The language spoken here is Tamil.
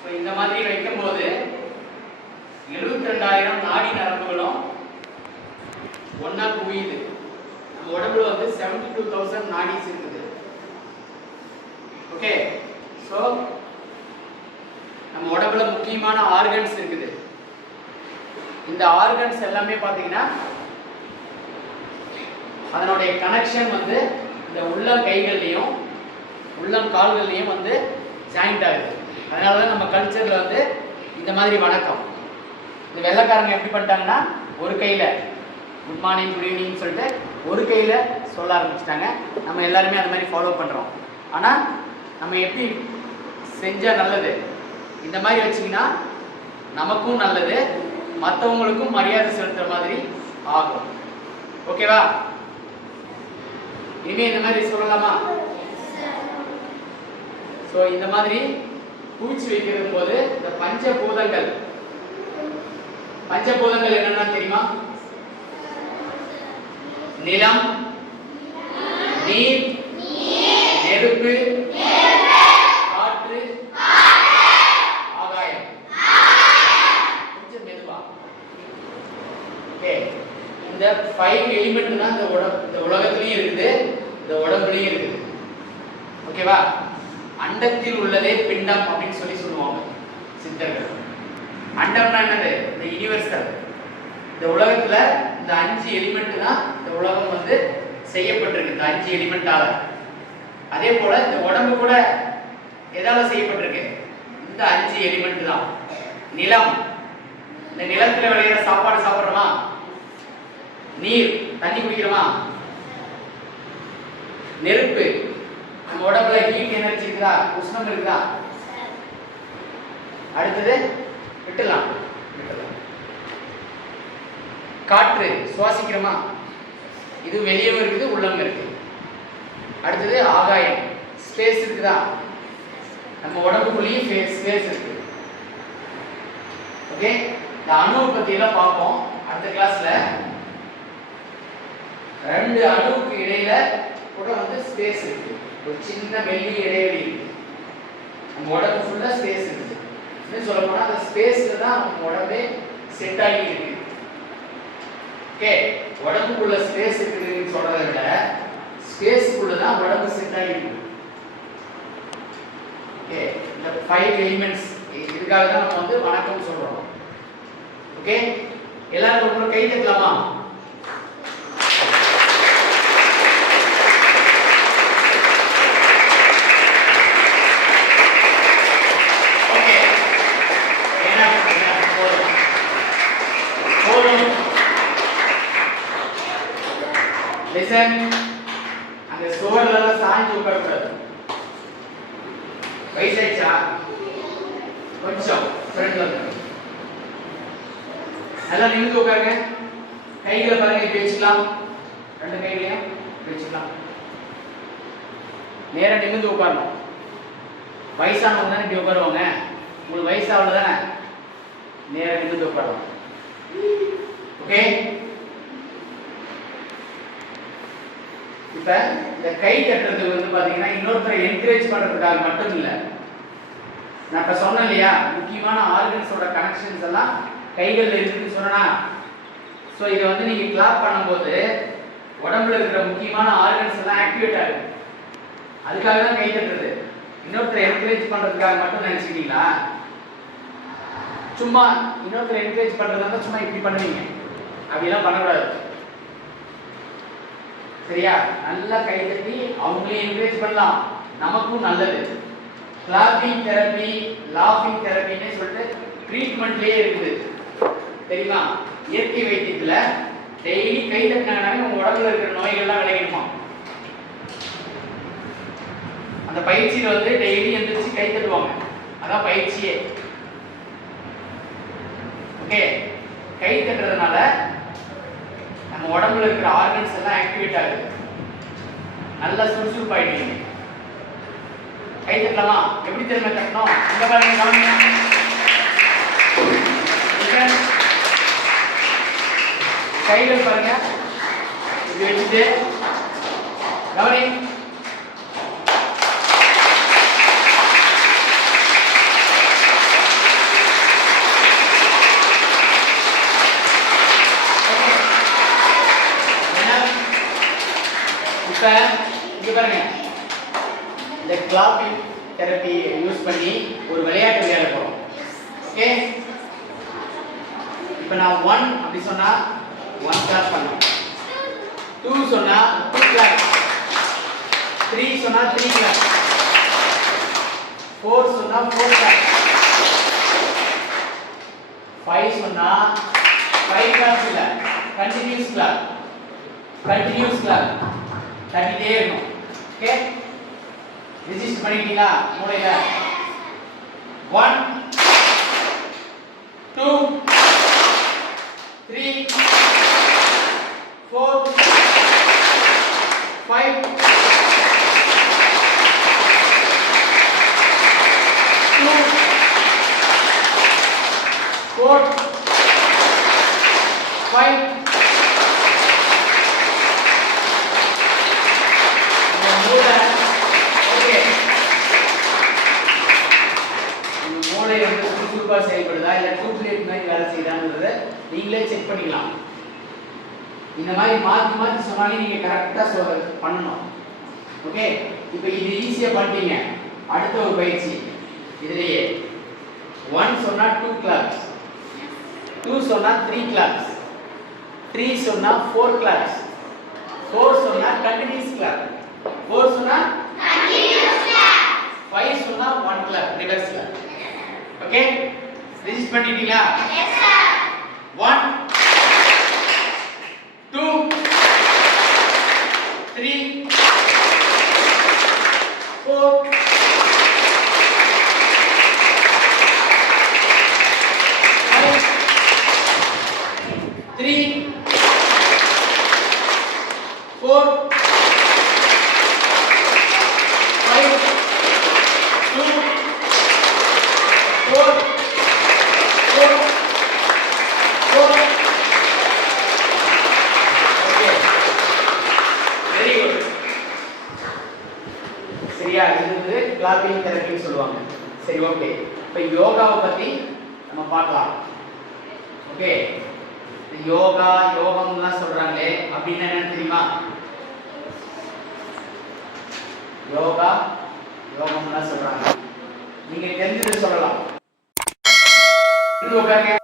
ஸோ இந்த மாதிரி வைக்கும்போது எழுபத்தி ரெண்டாயிரம் நாடி நரம்புகளும் ஒண்ணா குவியுது. நம்ம உடம்புல வந்து செவன்டி டூ தௌசண்ட் நாடிஸ் இருக்குது. ஓகே ஸோ நம்ம உடம்புல முக்கியமான ஆர்கன்ஸ் இருக்குது. இந்த ஆர்கன்ஸ் எல்லாமே பார்த்தீங்கன்னா அதனுடைய கனெக்ஷன் வந்து இந்த உள்ளம் கைகள்லையும் உள்ளம் கால்கள்லையும் வந்து ஜாயிண்ட் ஆகுது அதனால தான் நம்ம கல்ச்சரில் வந்து இந்த மாதிரி வணக்கம். இந்த வெள்ளைக்காரங்க எப்படி பண்ணிட்டாங்கன்னா ஒரு கையில் குட் மார்னிங் குட் ஈவினிங் சொல்லிட்டு ஒரு கையில் சொல்ல ஆரம்பிச்சிட்டாங்க. நம்ம எல்லாருமே அந்த மாதிரி ஃபாலோ பண்ணுறோம் ஆனால் நம்ம எப்படி செஞ்சால் நல்லது? இந்த மாதிரி வச்சிங்கன்னா நமக்கும் நல்லது மற்றவங்களுக்கும் மரியாதை செலுத்துகிற மாதிரி ஆகும். ஓகேவா? இனிமே இந்த மாதிரி சொல்லலாமா? ஸோ இந்த மாதிரி பூச்சி வைக்கிறது போது இந்த பஞ்சபூதங்கள். பஞ்சபூதங்கள் என்னன்னா தெரியுமா? நிலம் நீர் நெருப்பு காற்று ஆகாயம். கொஞ்சம் மெதுவா. இந்த ஃபைவ் எலிமெண்ட் தான் இந்த உடம்பு இந்த உலகத்துலயும் இருக்குது இந்த உடம்புலயும் இருக்குது ஓகேவா? அண்டத்தில் உள்ளதே பிண்டம் அப்படின்னு சொல்லி சொல்லுவாங்க சித்தர்கள். அண்டம்னா என்னது? இந்த யூனிவர்சல் இந்த உலகத்துல இந்த அஞ்சு எலிமெண்ட் தான் இந்த உலகம் வந்து செய்யப்பட்டிருக்கு இந்த அஞ்சு எலிமெண்டால அதே போல இந்த உடம்பு கூட எதால செய்யப்பட்டிருக்கு? இந்த அஞ்சு எலிமெண்ட் தான். நிலம். இந்த நிலத்துல விளையிற சாப்பாடு சாப்பிடுறோமா? நீர். தண்ணி குடிக்கிறோமா? நெருப்பு. உடம்புல ஹீட் எனர்ஜி இருக்குதா? உஷ்ணம் இருக்குதா? அடுத்தது விட்டுலாம் விட்டுலாம் காற்று சுவாசிக்கிறோமா? இது வெளியவும் இருக்குது உள்ளமும் இருக்குது. அடுத்தது ஆகாயம். ஸ்பேஸ் இருக்குதா? நம்ம உடம்புக்குள்ளேயும் ஸ்பேஸ் இருக்கு. ஓகே இந்த அணுவை பத்தி பார்ப்போம். அடுத்த கிளாஸ்ல ரெண்டு அணுவுக்கு இடையில கூட வந்து ஸ்பேஸ் இருக்கு. ஒரு சின்ன மெல்லி இடைவெளி இருக்கு. நம்ம உடம்பு ஃபுல்லா ஸ்பேஸ் இருக்குது இன்னும் சொல்ல போனா அந்த ஸ்பேஸ்ல தான் நம்ம உடம்பே செட் ஆகி இருக்கு. ஓகே உடம்புக்குள்ள ஸ்பேஸ் இருக்குதுன்னு சொல்றதை விட ஸ்பேஸ்க்குள்ள தான் உடம்பு செட் ஆகி இருக்கு. ஓகே இந்த ஃபைவ் எலிமெண்ட்ஸ் இதுக்காக தான் நம்ம வந்து வணக்கம் சொல்றோம். ஓகே எல்லாரும் ஒரு கை தட்டலாமா லிசன் அந்த சுவர்ல எல்லாம் சாஞ்சு உட்காரக்கூடாது வயசாயிடுச்சா? கொஞ்சம் ஃப்ரெண்ட்ல இருந்து நல்லா நிமிந்து உட்காருங்க. கைகளை பாருங்க இப்படி வச்சுக்கலாம். ரெண்டு கைகளையும் வச்சுக்கலாம். நேராக நிமிந்து உட்காரணும். வயசானவங்க தானே இப்படி உட்காருவாங்க? உங்களுக்கு வயசாகல தானே? நேரா நிமிந்து உட்காரணும் ஓகே இப்ப இந்த கை தட்டுறது வந்து பாத்தீங்கன்னா இன்னொருத்தரை என்கரேஜ் பண்றதுக்காக மட்டும் இல்ல. நான் இப்ப சொன்னேன் இல்லையா முக்கியமான ஆர்கன்ஸோட கனெக்ஷன்ஸ் எல்லாம் கைகள்ல இருக்குன்னு சொன்னா ஸோ இதை வந்து நீங்க கிளாப் பண்ணும்போது உடம்புல இருக்கிற முக்கியமான ஆர்கன்ஸ் எல்லாம் ஆக்டிவேட் ஆகும் அதுக்காக தான் கை தட்டுறது. இன்னொருத்தரை என்கரேஜ் பண்றதுக்காக மட்டும் நினைச்சுக்கிட்டீங்களா? சும்மா இன்னொருத்தரை என்கரேஜ் பண்றதா சும்மா இப்படி பண்ணுவீங்க. அப்படிலாம் பண்ணக்கூடாது. சரியா நல்லா கை தட்டி அவங்களையும் என்கரேஜ் பண்ணலாம். நமக்கும் நல்லது. கிளாப்பிங் தெரப்பி லாஃபிங் தெரப்பின்னு சொல்லிட்டு ட்ரீட்மெண்ட்லேயே இருக்குது. தெரியுமா? இயற்கை வைத்தியத்தில் டெய்லி கை தட்டினாங்கனாவே உங்க உடம்புல இருக்கிற நோய்கள்லாம் விளையிடுமா அந்த பயிற்சியில் வந்து டெய்லி எந்திரிச்சு கை தட்டுவாங்க. அதான் பயிற்சியே. ஓகே கை தட்டுறதுனால நம்ம உடம்புல இருக்கிற ஆர்கன்ஸ் எல்லாம் ஆக்டிவேட் ஆகுது. நல்லா சுறுசுறுப்பாயிடுவீங்க கை தட்டலாமா. எப்படி தெரியுமா தட்டணும்? இந்த பாருங்க கவனிங்க கைகள் பாருங்க. இது வச்சுட்டு கவனி. இப்போ இங்கே பாருங்க. இந்த கிளாப்பிங் தெரப்பி யூஸ் பண்ணி ஒரு விளையாட்டு விளையாட போகிறோம் ஓகே இப்போ நான் ஒன் அப்படி சொன்னால் ஒன் கிளாஸ் பண்ணுவேன் டூ சொன்னால் டூ கிளாப் த்ரீ சொன்னால் த்ரீ கிளாஸ் ஃபோர் சொன்னால் ஃபோர் கிளாப் ஃபைவ் சொன்னால் ஃபைவ் கிளாஸ் இல்லை. கண்டினியூஸ் கிளாப் கண்டினியூஸ் கிளாப் தட்டிட்டே இருக்கணும். ஓகே ரிஜிஸ்டர் பண்ணிட்டீங்களா மூளையில? One two three four five two four five மூளை ஓகே உங்க மூளை வந்து சுறுசுறுப்பா செயல்படுதா இல்ல டூப்லேட் மாதிரி வேலை செய்யுதான்றத நீங்களே செக் பண்ணிக்கலாம். இந்த மாதிரி மாத்தி மாத்தி சொன்னாலே நீங்க கரெக்டா பண்ணணும். ஓகே இப்போ இது ஈஸியா பண்ணிட்டீங்க. அடுத்த ஒரு பயிற்சி. இதுலயே ஒன் சொன்னா டூ கிளாப்ஸ் டூ சொன்னா த்ரீ கிளாப்ஸ் த்ரீ சொன்னா ஃபோர் கிளாப்ஸ் ஃபோர் சொன்னா கண்டினியூஸ் கிளாப் ஃபோர் சொன்னா ஃபைவ் சொன்னா one clap reverse clap okay register பண்ணிட்டீங்களா? One two three four three four five two four four four okay very good சரியா இது வந்து தெரப்பின்னு சொல்லுவாங்க. சரி ஓகே இப்போ யோகாவை பற்றி நம்ம பார்க்கலாம். ஓகே யோகா யோகம்லாம் சொல்றாங்களே அப்படின்னு என்னன்னு தெரியுமா? யோகா யோகம்லாம் சொல்றாங்க. நீங்க தெரிஞ்சது சொல்லலாம். உட்காருங்க.